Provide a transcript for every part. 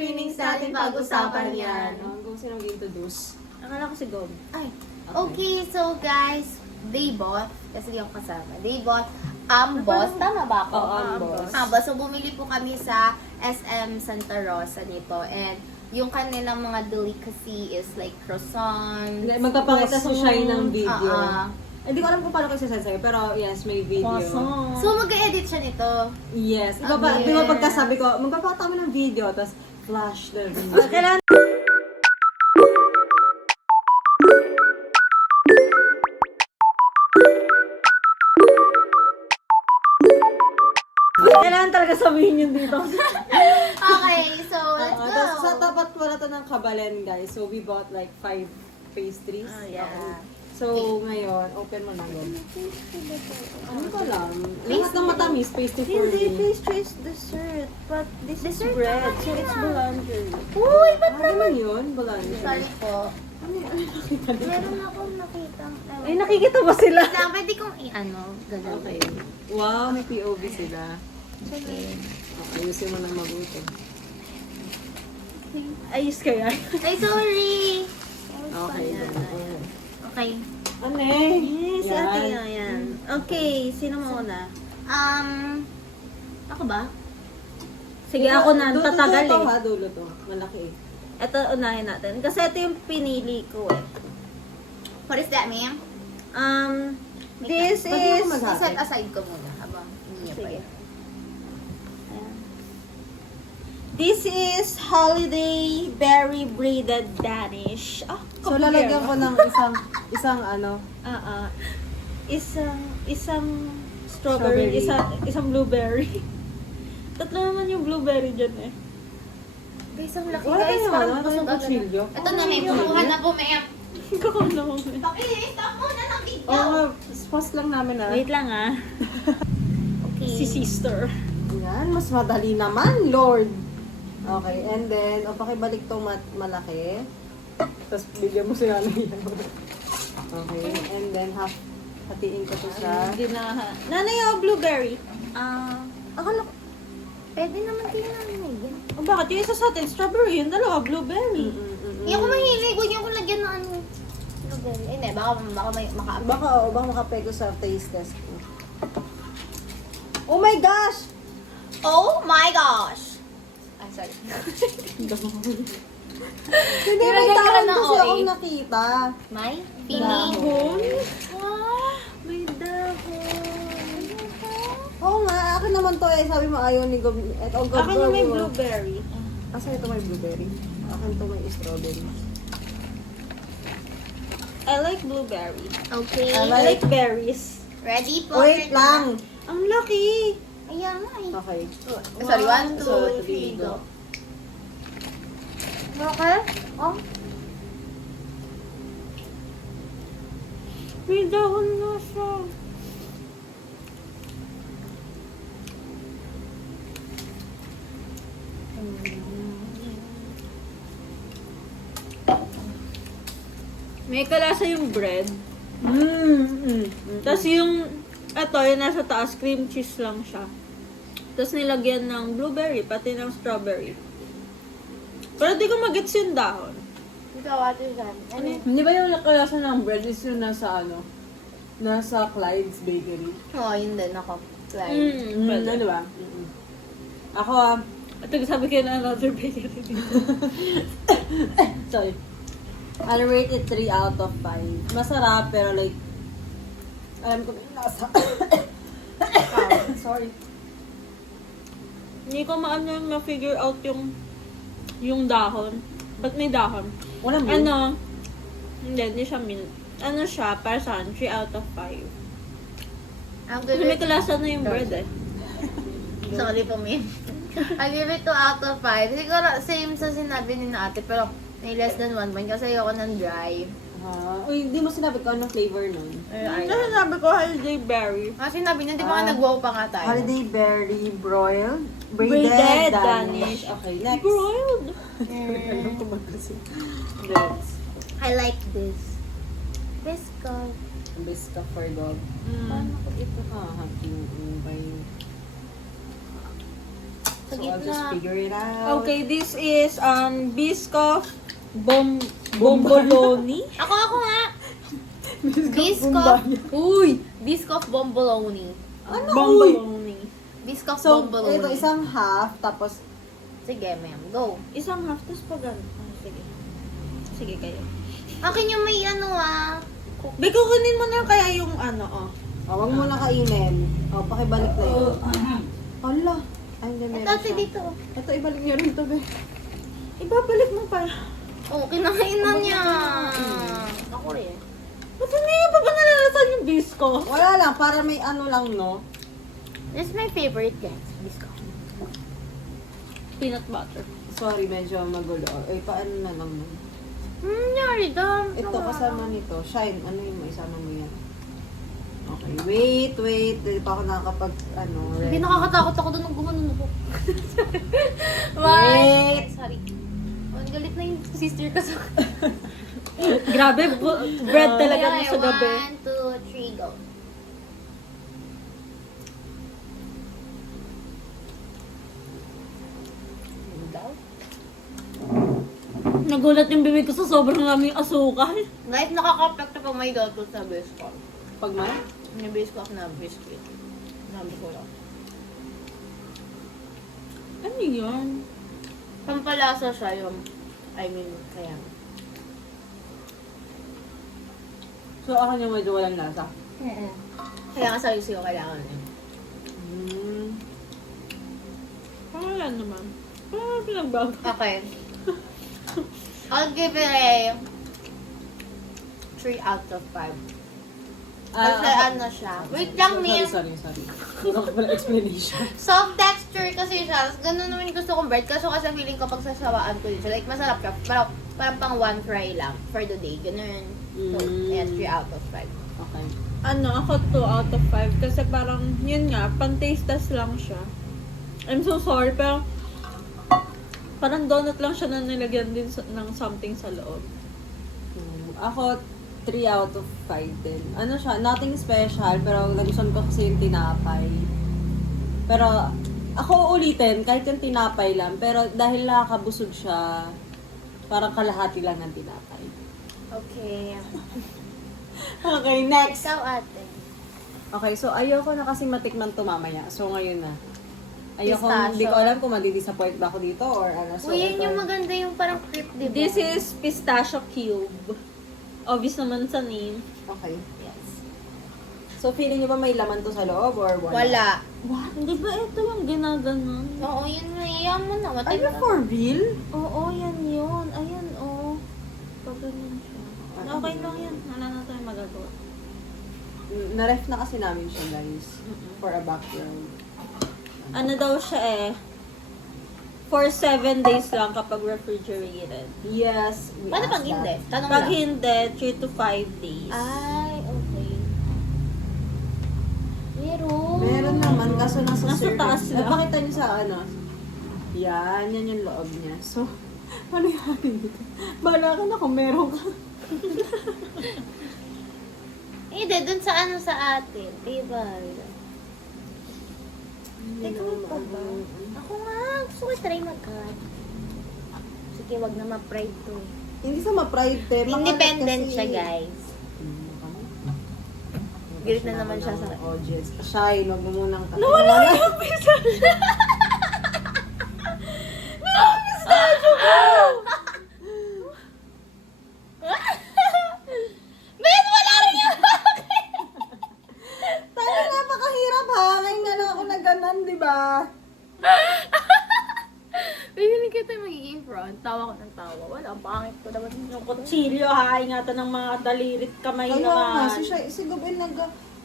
screenings natin pag-usapan yan. Kung sino mag-introduce. Akala ko si Gob. Ay, okay, so guys, they bought, kasi di ako kasama, they bought Ambos. Tama ba ako? Oo, Ambos. Ambos. So, bumili po kami sa SM Santa Rosa nito. And yung kanilang mga delicacy is like croissant. Magpapakita sa siya ng video. Uh-uh. Hindi ko alam kung paano ko sasasabi, pero yes, may video. So, mag-edit siya nito. Yes. Yes. Di ba pagkasabi ko, magpapakita kami ng video, tapos flash the video. Kailangan Kailangan talaga sabihin yun dito. Okay, so let's go. Tapos sa tapat wala to ng Kabalen, guys. So we bought like 5 pastries. Oh, yeah. Okay. So ngayon, open mo na go. Ano ko lang? Lahat ng matamis, pastry for Hindi, me. pastry is dessert. But this is bread, so it's boulangerie. Uy, ba't Ano naman yun? Boulangerie. Sorry po. Ano nakita dito? Meron akong nakita. Ay, nakikita ba sila? Pwede kong i-ano, ganun. Okay. Wow, may POV sila. Okay. Okay, ayusin mo na mabuti. Ayos ka yan. Ay, sorry. Okay, go. Okay. Ano eh? Yes, Yan. ate nga yan. Okay, sino mauna? Ako ba? Sige, ako na. Dulo Tatagal to, eh. ha? Dulo to. Malaki eh. Ito, unahin natin. Kasi ito yung pinili ko eh. What is that, ma'am? This Pwede is... mo mag- Set aside ko muna habang hindi niya pa Sige. yun. Ayan. This is Holiday Berry Braided Danish. Ah, So, lalagyan ko ng isang ano, Isang strawberry, Strawberry. isang blueberry. Tatlo naman yung blueberry dyan eh. Guys, ang laki Wala guys. kayong Parang ano, busog yung agad. kutsilyo? Ito na, may pupuhan na po, ma'am. Kakala mo. Okay, stop muna ng video. Oo, pause lang namin ah. Wait lang ah. Okay. Si sister. Yan, mas madali naman, Lord. Okay, and then, pakibalik tong malaki. Tapos, bigyan mo sila ng yan. Okay, and then, hatiin ko to siya. Hindi na. Nanay yung blueberry. Akala ko, pwede naman kayo namin yan. Oh, bakit yung isa sa atin strawberry, yung dalawa blueberry. Hindi ako mahilig. Huwag niyo akong lagyan ng ano. Blueberry. Ay, hindi. Baka may Baka makapego sa taste test mo. Oh my gosh! Oh my gosh! Ay, sorry. Hindi, may Nilagyan ka dahon na ng kasi OA. akong nakita. May Dahon. pili. Wow! May dahon. Oo nga, akin naman to eh. Sabi mo ayaw ni Gob. Akin yung may blueberry. Asa ito may blueberry? Akin to may strawberry. I like blueberry. Okay. I I like berries. Ready po? Wait lang! Ang laki! Ayan nga eh. Okay. Sorry, 1, 2, So, 3, go. go. Okay? Oh. May dahon na siya. May kalasa yung bread. Tapos yung, yung nasa taas, cream cheese lang siya. Tapos nilagyan ng blueberry, pati ng strawberry. Pero di ko magets yung dahon. Ikaw, ate Jan. Ano yun? Hindi ba yung kalasa ng bread is yung nasa ano? Nasa Clyde's Bakery? Oo, yun din ako. Like, Pwede. Ano ba? Ako Ito sabi ko na another bakery. sorry. I'll rate it 3 out of 5. Masarap, pero like, alam ko yung nasa. Sorry. Hindi ko ma-figure out yung dahon. Ba't may dahon? Walang milk. Ano? Hindi siya milk. Ano siya, para sa 3 out of 5. I'll Kasi give may it, kalasa na yung bread eh. sorry po, ma'am. I'll give it 2 out of 5. Siguro, same sa sinabi ni na ate, pero may less than 1 point kasi ayoko ng dry. Uy, di mo sinabi ko anong flavor nun. Kasi sabi ko, holiday berry. Kasi sinabi niya, di ba nga nag-wow pa nga tayo? Holiday berry broiled. Braided Danish. Danish. Okay, next. Broiled. Ano ko magkasi? Next. I like this. Biscuit. Biscuit for dog. Paano ko ito? Happy by Sa So, I'll just gitna. figure it out. Okay, this is Biscoff Bomboloni. Ako nga. Biscoff. Bombay. Uy! Biscoff Bomboloni. Ano? Uy? Bomboloni. Biscoff So, Bomboloni. ito isang half, tapos Sige, ma'am. Go. Isang half, tapos pag ano. Sige. Sige kayo. Akin yung may ano Biko, kunin mo na kaya yung ano, wag mo na kainin. Pakibalik na yun. Ala. Ay, hindi meron Ito, siya. dito. Ito, ibalik niyo rin ito, be. Ibabalik mo pa. Oh, kinakain na niya. Ako rin. Ba't hindi pa ba nalalasan yung Bisco? Wala lang, para may ano lang, no? This is my favorite, guys. Biscoff. Peanut butter. Sorry, medyo magulo. Paano na lang, no? Nyari, dam. Ito, kasama nito. Shine, ano yung isama mo yan? Okay, wait. Hindi pa ako nakakapag, Hindi nakakatakot ako doon ng gumanon ako. Wait. Sorry. Oh, galit na yung sister ko sa... Grabe, bread talaga mo Okay, sa gabi. 1, 2, 3, go. Nagulat yung bibig ko sa sobrang laming asukal. Guys, nakaka-affect pag may dotos na biscuit. Pag man? May biscuit na biscuit. Nabi ko lang. Ano yun? Pampalasa siya yung... kaya... So, ako yung medyo walang lasa. Kaya nga sabi sa'yo, kailangan yun. Wala naman. Pinagbago. Okay. I'll give it a 3 out of 5. Kasi ano siya. Wait lang, Mim. Sorry. Wala ko pala explanation. Soft texture kasi siya. Ganun naman yung gusto kong bread. Kaso kasi feeling ko pag sasawaan ko yun siya. Like, masarap siya. Parang pang 1 fry lang for the day. Ganun. So, ayan, 3 out of 5. Okay. Ako 2 out of 5. Kasi parang, yun nga, pang-taste test lang siya. I'm so sorry, pero parang donut lang siya na nilagyan din ng something sa loob. Ako, 3 out of 5 din. Ano siya, nothing special, pero nagustuhan ko kasi yung tinapay. Pero, ako ulitin, kahit yung tinapay lang, pero dahil nakakabusog siya, parang kalahati lang ng tinapay. Okay. Okay, next! Ikaw, ate. Okay, so ayoko na kasi matikman to mamaya. So, ngayon na. Ayoko, Pistachio. hindi ko alam kung madidisappoint ba ako dito or ano. So, Uy, yun ito. yung maganda yung parang crepe, di ba? This is pistachio cube. Obvious naman sa name. Okay. Yes. So, feeling niyo ba may laman to sa loob or wala? Wala. What? Hindi ba ito yung ginaganon? Oo, yun nga. Iyan mo na. Are you for real? Oo, yan yun. Ayan, Pag ganun siya. Okay lang yan. Wala na tayong magagawa. Na-ref na kasi namin siya, guys. For a background. Ano daw siya for 7 days lang kapag refrigerated. Yes, we Paano asked pag hindi? that. Tanong Pag lang. hindi, 3 to 5 days. Ay, okay. Meron. Meron naman, kaso nasa Nasa service. taas lang. Pakita niyo sa ano. Yan yung loob niya. So, ano yung dito? Bahala ka na kung meron ka. Hindi, dun sa ano sa atin. Diba? Teka, pa ba? Ako nga, gusto ko try mag-cut. Sige, wag na ma-pride to. Hindi sa ma-pride, te. Makalat Independent kasi. siya, guys. Galit na naman siya sa akin. Audience. Shy, wag mo munang Nawala yung pistachio! Bet, wala rin yun! Tayo, napakahirap ha. Ngayon nga lang ako na ganun, di ba? Hindi kita magiging front. Tawa ko ng tawa. Wala, ang pangit ko naman. Yung kutsilyo ha, ingatan ng mga dalirit kamay Kaya nga, naman. si Gobel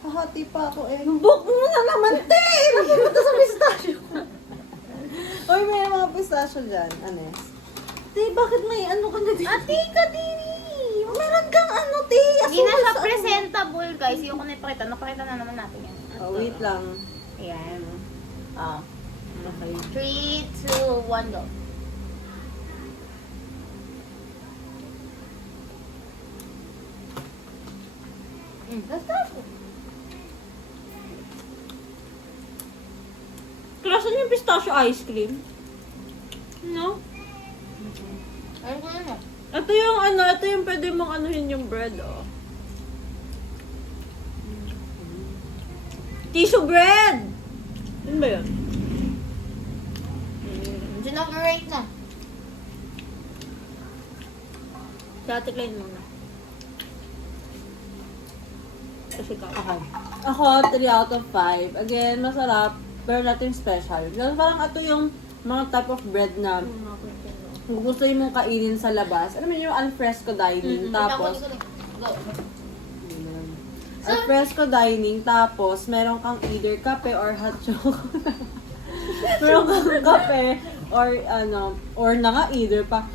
hahati pa ako eh. Book mo na naman, te! Lagyan mo to sa pistachio. Uy, may mga pistachio dyan. Anes. Te, bakit may ano ka na din? Ate, kadiri! Meron kang ano, te! Hindi na siya sa- presentable, guys. Yung ko na ipakita. Napakita na naman natin yan. Oh, wait lang. Ayan. Ah. Okay. 3, 2, 1, go. Let's go. Klasa niyo yung pistachio ice cream. No? Ayun ko yun. Ito yung ano, ito yung pwede mong anuhin yung bread, oh. Tissue bread! Ano ba yun? Inaugurate na. Dati klein muna. Kasi ka. Okay. Ako, 3 out of 5. Again, masarap, pero nothing special. Ganun, parang ito yung mga type of bread na kung gusto mong kainin sa labas. Alam mo yung alfresco dining, tapos Go. alfresco dining, tapos meron kang either kape or hot chocolate. Meron kang kape or or na nga either pa,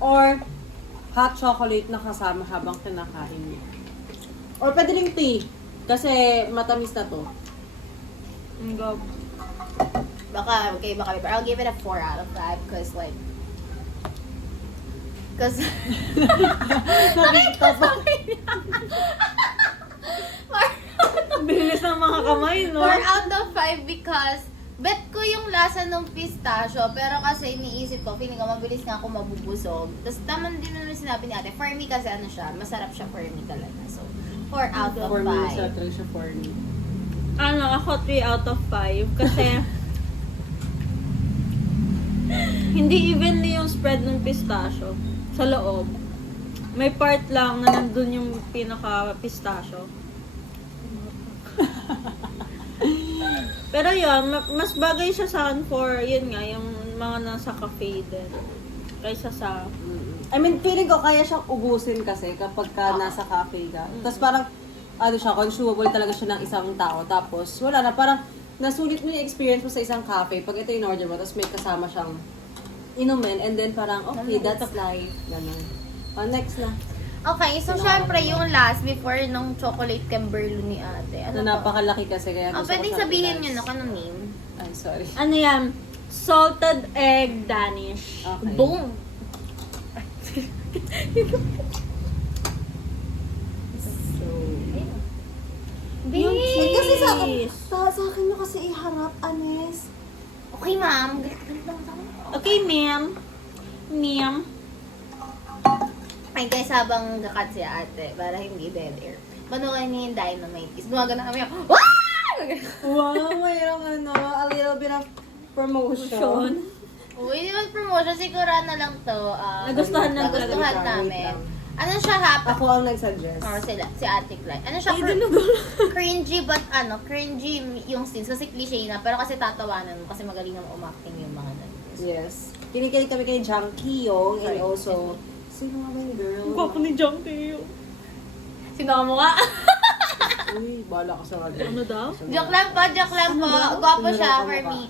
or hot chocolate na kasama habang kinakain mo. Or pwede rin tea, kasi matamis na to. Baka, okay, baka, but I'll give it a 4 out of 5 because like, Nakita pa. Bilis ng mga kamay, no? 4 out of 5 because bet ko yung lasa ng pistachio, pero kasi iniisip ko, feeling ko mabilis nga ako mabubusog. Tapos naman din naman sinabi ni ate, for me kasi ano siya, masarap siya for me talaga. So, 4 out of 5. For me, masarap talaga siya for me. Ano, ako 3 out of 5. Kasi, hindi evenly yung spread ng pistachio sa loob. May part lang na nandun yung pinaka-pistachio. Pero yun, mas bagay siya sa akin for, yun nga, yung mga nasa cafe din. Kaysa sa... I mean, feeling ko kaya siyang ubusin kasi kapag ka nasa cafe ka. Tapos parang, ano siya, consumable talaga siya ng isang tao. Tapos, wala na, parang nasulit mo yung experience mo sa isang cafe. Pag ito yung order mo, tapos may kasama siyang inumin, and then parang, okay, that's life. Ganun. Next na. Okay, so syempre yung last before nung chocolate camberlu ni ate. Ito Ano to? napakalaki kasi kaya Oh, gusto ko pwedeng siyang sabihin i-dance. nyo na kung name. Ay, sorry. Ano yan? Salted egg Danish. Okay. Boom! So, Yung wait, kasi sa Yes. akin mo kasi iharap, Anes. Okay, ma'am. Galit lang ako. Okay, ma'am. Ma'am. Ay, guys, habang gakat si ate, para hindi dead air. Manukan niya yung Dynamite Kiss. Gumagana kami yung, Waaah! Wow, mayroong a little bit of promotion. Uy, di ba promotion? Siguro na lang to. Nagustuhan na Nagustuhan talaga. namin. Wait lang. Ano siya hapon? Ako ang nag-suggest. Or si Ate Clyde. Ano siya? Cringy but cringy yung scenes. Kasi cliche na. Pero kasi tatawanan mo. Kasi magaling naman umacting yung mga nandun. Yes. Kinikilig kami kay Jang Ki-yong and Sorry. also, sino nga ba yung girl? Ang gwapo ni Junkie. Sino ka mukha? Uy, bahala ka sa mga Ano daw? Joke lang po, joke lang po. Ano ba? Gwapo Sino siya ka for mukha? me.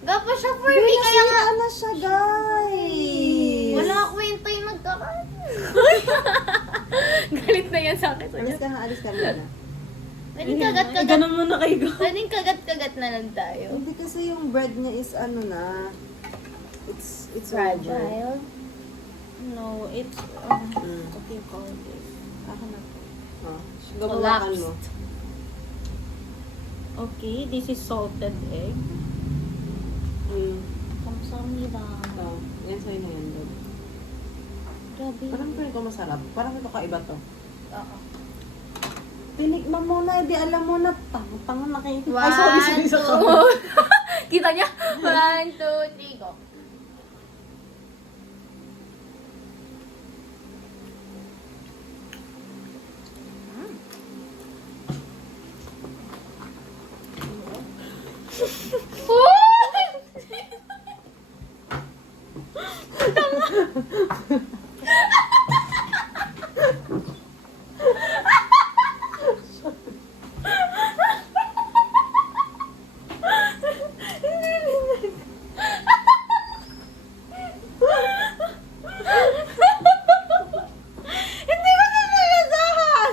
Gwapo siya for me. Kaya nga, na siya, guys! wala kwento yung nagkaroon. Galit na yan sa akin. Alis ka na, alis ka na. Pwedeng kagat-kagat. Ganun mo na kayo. Pwedeng kagat-kagat na lang tayo. Hindi kasi yung bread niya is ano na, it's Fragile. over. No, it's... Mm. what do you call this? Ako na to. Oh, gabawakan mo. Okay, this is salted egg. Kamsamnida. So, yan sa'yo na yan, Dad. Grabe. Parang feeling ko masarap. Parang ito kaiba to. Oo. Tinikman mo na, di alam mo na, tanga na kayo. One, Ay, sorry, two. sorry. Kita niya? 1, 2, 3, go. Hindi ko na nalagahan!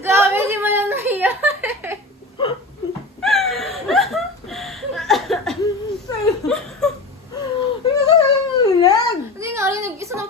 Grabe, di mo na nahiya. Ay, masarap yung lag! Hindi nga rin, nag-isa ng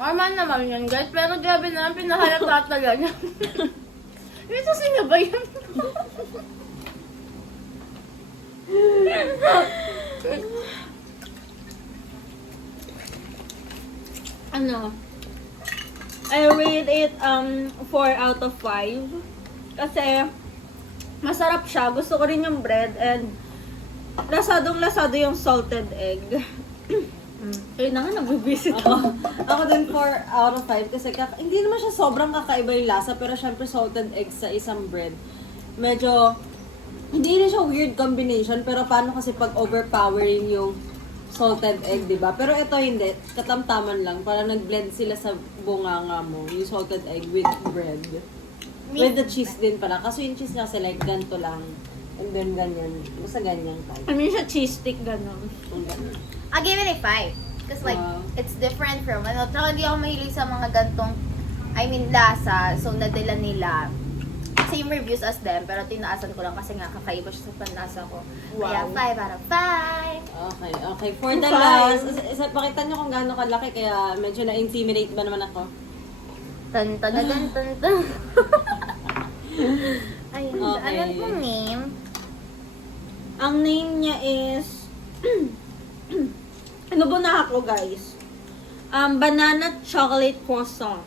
Normal naman yan, guys. Pero grabe naman, pinahalata talaga. Ito sino ba yun? Ano? I rate it 4 out of 5. Kasi masarap siya. Gusto ko rin yung bread and lasadong-lasado yung salted egg. Ayun na nga, nabibisit ako. Ako din 4 out of 5 kasi hindi naman siya sobrang kakaiba yung lasa pero syempre salted egg sa isang bread. Medyo hindi rin siya weird combination pero paano kasi pag overpowering yung salted egg, di ba? Pero ito hindi, katamtaman lang. Parang nag-blend sila sa bunganga mo, yung salted egg with bread. With the cheese din pala. Kasi yung cheese niya kasi like ganito lang. And then ganyan. Basta ganyan type. I mean siya cheese stick, gano'n. Ang ganun. I'll give it a 5. Because like, Wow. it's different from ano. Tsaka hindi ako mahilig sa mga gantong, lasa. So, nadala nila. Same reviews as them, pero tinaasan ko lang kasi nga kakaiba siya sa panlasa ko. Kaya Wow. 5 out of 5. Okay, okay. For the Five. last, pakita nyo kung gaano kalaki kaya medyo na-intimidate ba naman ako? Tan tan tan tan tan. Ayun, Okay. ano pong name? Ang name niya is ano ba na ako, guys? Banana chocolate croissant.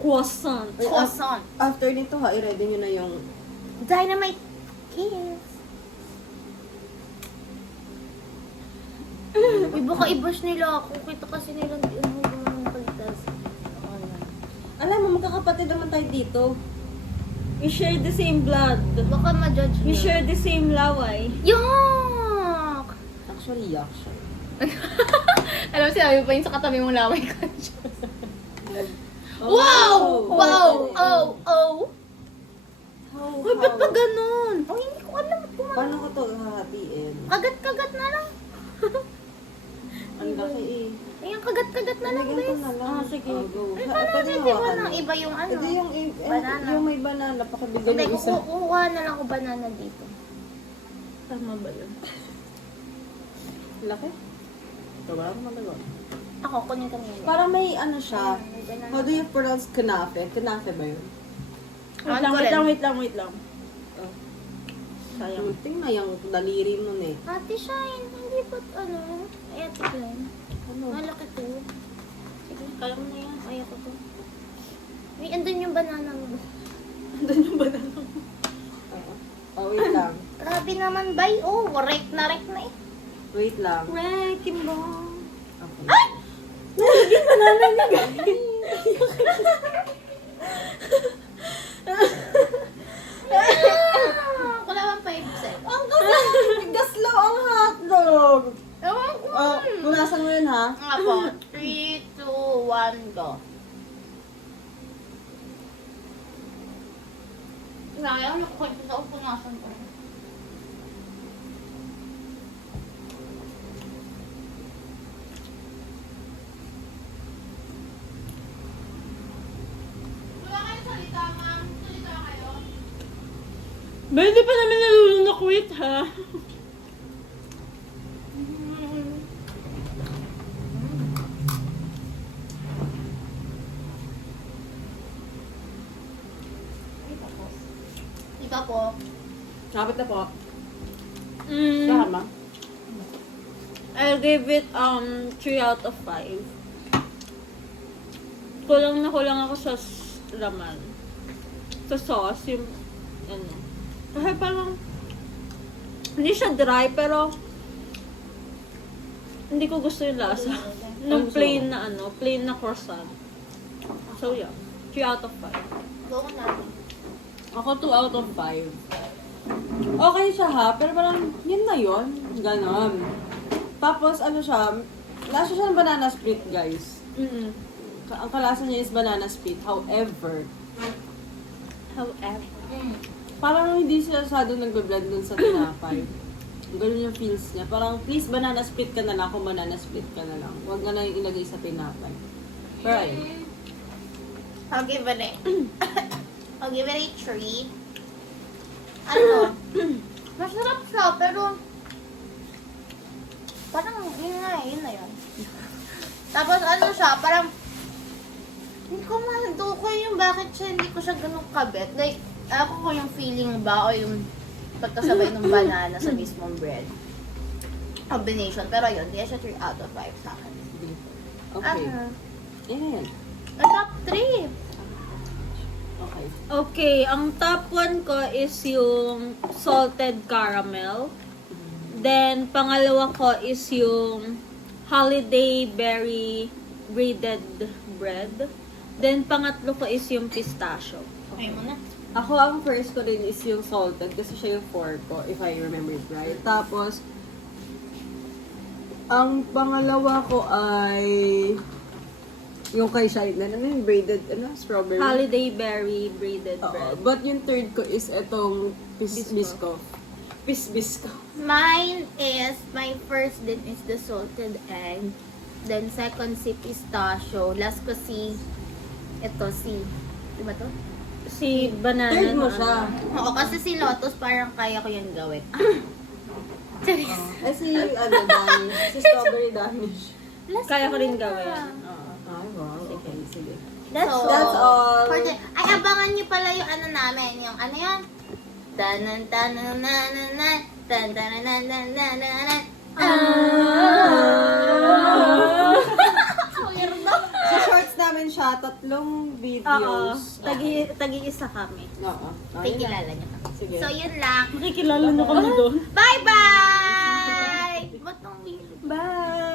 Croissant. Croissant. After nito ha, i-ready nyo na yung... Dynamite kiss. Uy, baka i-bash nila ako. Kita kasi nila ano yung pagtas. Alam mo, magkakapatid naman tayo dito. We share the same blood. Baka ma-judge We nila. share the same laway. Yuck! Actually, yuck siya. Alam mo, sinabi pa yun sa katabi mong laway ko. Oh, Wow! Wow! oh, Oh! How, Uy, ba't pa ganun? Oh, hindi ko alam kung Paano ko to hahatiin? Kagat-kagat na lang. Ang laki eh. Ayan, kagat-kagat na lang, Lagyan ko guys. na lang. Ah, sige. Oh, go. Ay, Sa- parang pwede hindi ba hawakan nang mo. iba yung ano? Ito yung, Banana. yung may banana. Pakibigyan Hindi, ng isa. kukuha na lang ako banana dito. Tama ba yun? Laki? Ito, wala akong magagawa. Ako, kunin ka nila. Parang may ano siya. May banana. How do you pronounce kanafe? Kanafe ba yun? Wait lang, wait lang. Oh. Sayang. Tingnan yung daliri mo eh. Ate Shine, hindi ba't ano? Ay, ate Shine. Ano? Malaki to. Sige, kaya mo na yan. Ay, ito to. May andun yung banana mo. Andun yung banana mo. Oo. Oh, wait lang. Grabe naman, bay. Oh, rek na eh. Wait lang. Wrecking ball. Okay. Ay! Wala bang 5 cents? Ang gaslo ang hotdog! Ewan ko. Oh, punasan mo yun ha? Nga po. 3, 2, 1, go. Ayaw, nakukwento sa upunasan ko. Wala kayo salita, ma'am. Salita kayo. Ba, hindi pa namin nalulunok-wait, ha? Ikaw po. Kapit na po. Mm, Tama. I'll give it 3 out of 5. Kulang na kulang ako sa laman. Sa sauce, yung ano. Kasi parang hindi siya dry pero hindi ko gusto yung lasa. Nung plain na ano, plain na croissant. So yeah, 3 out of 5. Go ko natin. Ako 2 out of 5. Okay siya ha, pero parang yun na yun. Ganon. Tapos ano siya, lasa siya ng banana split guys. Mm-mm. Ang kalasa niya is banana split. However, parang hindi siya masyadong nag-blend dun sa tinapay. Ganun yung feels niya. Parang please banana split ka na lang kung banana split ka na lang. Huwag na lang ilagay sa tinapay. Pero ayun. I'll give it a I'll give it a 3. Ano? Masarap siya, pero parang yun na yun. Tapos ano siya, parang hindi ko madukoy yung bakit siya hindi ko siya ganun kabet. Like, ako ko yung feeling ba o yung pagkasabay ng banana sa mismong bread. Combination. Pero yun, hindi siya 3 out of 5 sa akin. Okay. Yan. Ang top 3. Okay. Okay, ang top 1 ko is yung salted caramel. Then, pangalawa ko is yung holiday berry braided bread. Then, pangatlo ko is yung pistachio. Ay mo na. Ako, ang first ko din is yung salted kasi siya yung 4 ko, if I remember it right. Tapos, ang pangalawa ko ay yung kay Shine, ano yung braided, strawberry? Holiday berry braided Oo. bread. But yung third ko is itong bisco. Bisco. Mine is, my first din is the salted egg. Then second si pistachio. Last ko si, di ba to? Si banana. Third mo na siya. ano. Oo, kasi si Lotus parang kaya ko yan gawin. Charis. Eh si, Danish. Si strawberry Danish. Last Kaya ko rin na. gawin. Oo. Ay, wow. Okay, sige. That's all. Ay, abangan niyo pala yung ano namin, yung ano yan? Tanan tanan nanan tan tanan nanan nanan. Weirdo. Sa shorts namin siya, 3 Oo. videos. Tagi-isa kami. Oo. Kikilala niyo. Sige. So, yun lang. Makikilala na kami doon. Bye-bye! Ba't ang weird? Bye!